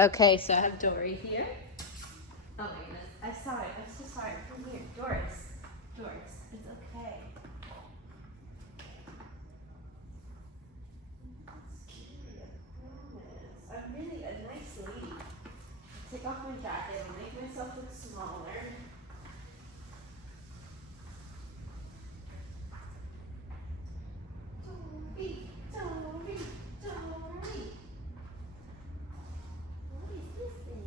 Okay, so I have Dory here. Oh my goodness, I saw it. I'm so sorry. Come here, Doris. Doris, it's okay. I'm really a nice lady. Take off my jacket and make myself look smaller. Dory, Dory, Dory. What is this thing?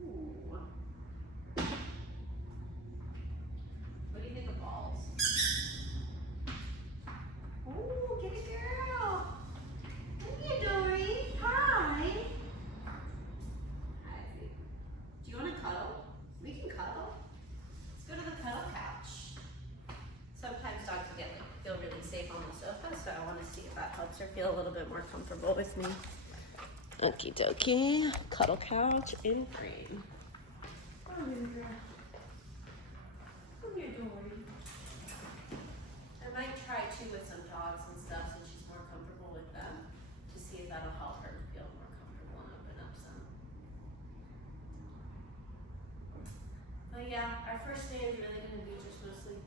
Ooh. What do you think of balls? Ooh, get it, girl. Come here, Dory. Hi. Hi. Do you want to cuddle? We can cuddle. Let's go to the cuddle couch. Sometimes dogs feel really safe on the sofa, so I want to see if that helps her feel a little bit more comfortable with me. Okie dokie. Cuddle couch in frame. Come here, girl. Come here, Dory. I might try too with some dogs and stuff since she's more comfortable with them to see if that'll help her to feel more comfortable and open up some. But yeah, our first day is really going to be just mostly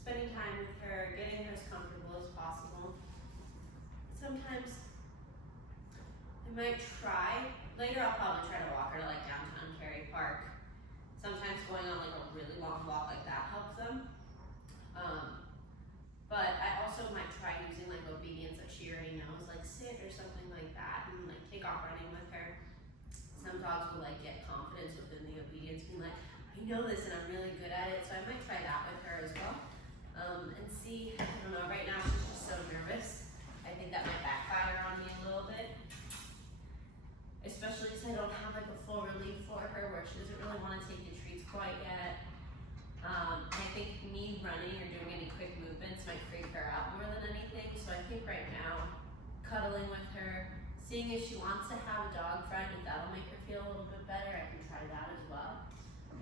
spending time with her, getting her as comfortable as possible. Sometimes I might try, later I'll probably try to walk her to like downtown Cary Park. Sometimes going on like a really long walk like that helps them. But I also might try using like obedience that she already knows, like sit or something like that, and like take off running with her. Some dogs will like get confidence within the obedience, being like, I know this and I'm really good at it, so I might try that with her as well. And see, I don't know, right now she's just so nervous. I think that might backfire on me a little bit. Especially since I don't have like a full relief for her where she doesn't really want to take the treats quite yet. I think me running or doing any quick movements might freak her out more than anything. So I think right now, cuddling with her, seeing if she wants to have a dog friend, if that'll make her feel a little bit better, I can try that as well.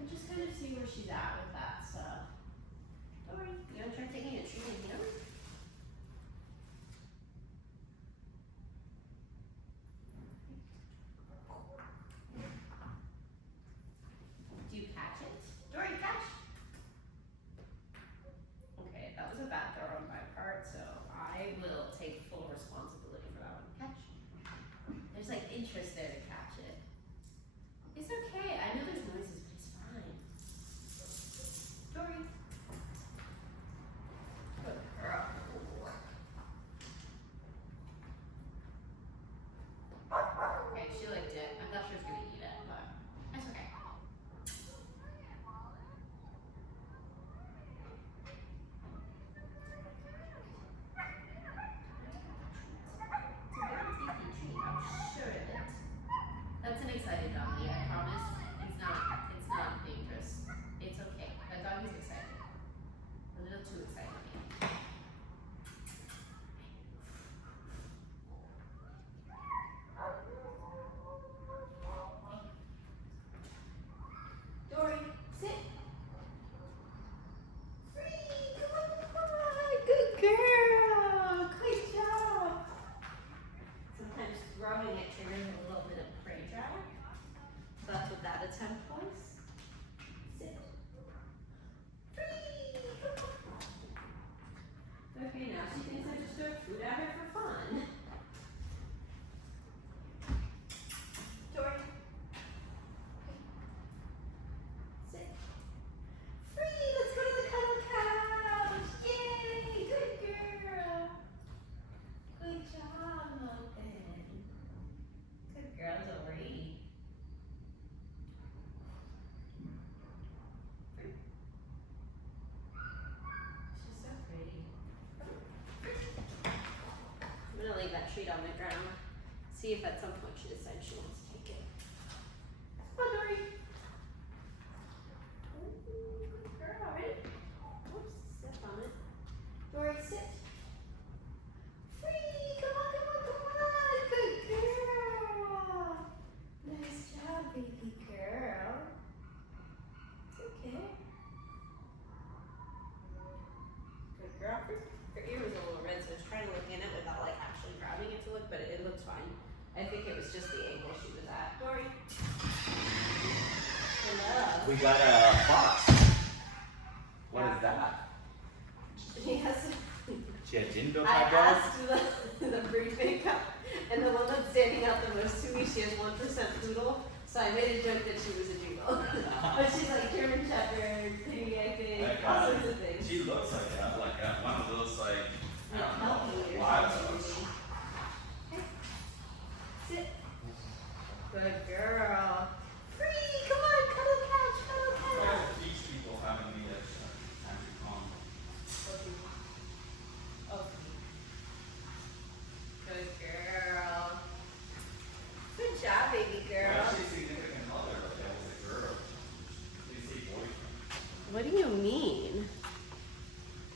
And just kind of see where she's at with that stuff. Dory, you gonna try taking a treat in here? Do you catch it? Dory, catch! Okay, that was a bad throw on my part, so I will take full responsibility for that one. Catch. There's like interest there to catch it. It's okay. I know there's noises, but it's fine. Dory. Good girl. Okay, she liked it. I thought she was gonna eat it, but that's okay. That's an excited doggy, I promise. It's not dangerous. It's okay. That doggy's excited. A little too excited. Dory, sit. Free, come on. Good girl. Good job. Sometimes throwing it triggers a little bit of prey drive. So that's what that attempt was. Sit. Free, come on. Okay, now she thinks I just threw food at her for fun. Dory. Sit. Free, let's go to the cuddle couch. Yay, good girl. Good job, Logan. Good girl, Dory. She's so pretty. I'm gonna leave that treat on the ground. See if at some point she decides she wants to take it. Come on, Dory. Ooh, good girl. Ready? Oops, step on it. Dory, sit. Free! Come on, come on, come on! Good girl! Nice job, baby girl. It's okay. Good girl. Her ear was a little red, so I was trying to look in it without like actually grabbing it to look, but it's just the angle she was at. Dory. Hello. We got a fox. What is that? He has. She had gin-filled I hot dogs? asked the briefing cup, and the one that's standing out the most to me, she has 1% poodle. So I made a joke that she was a doodle. But she's like German Shepherd, Pity, I think, all sorts of things.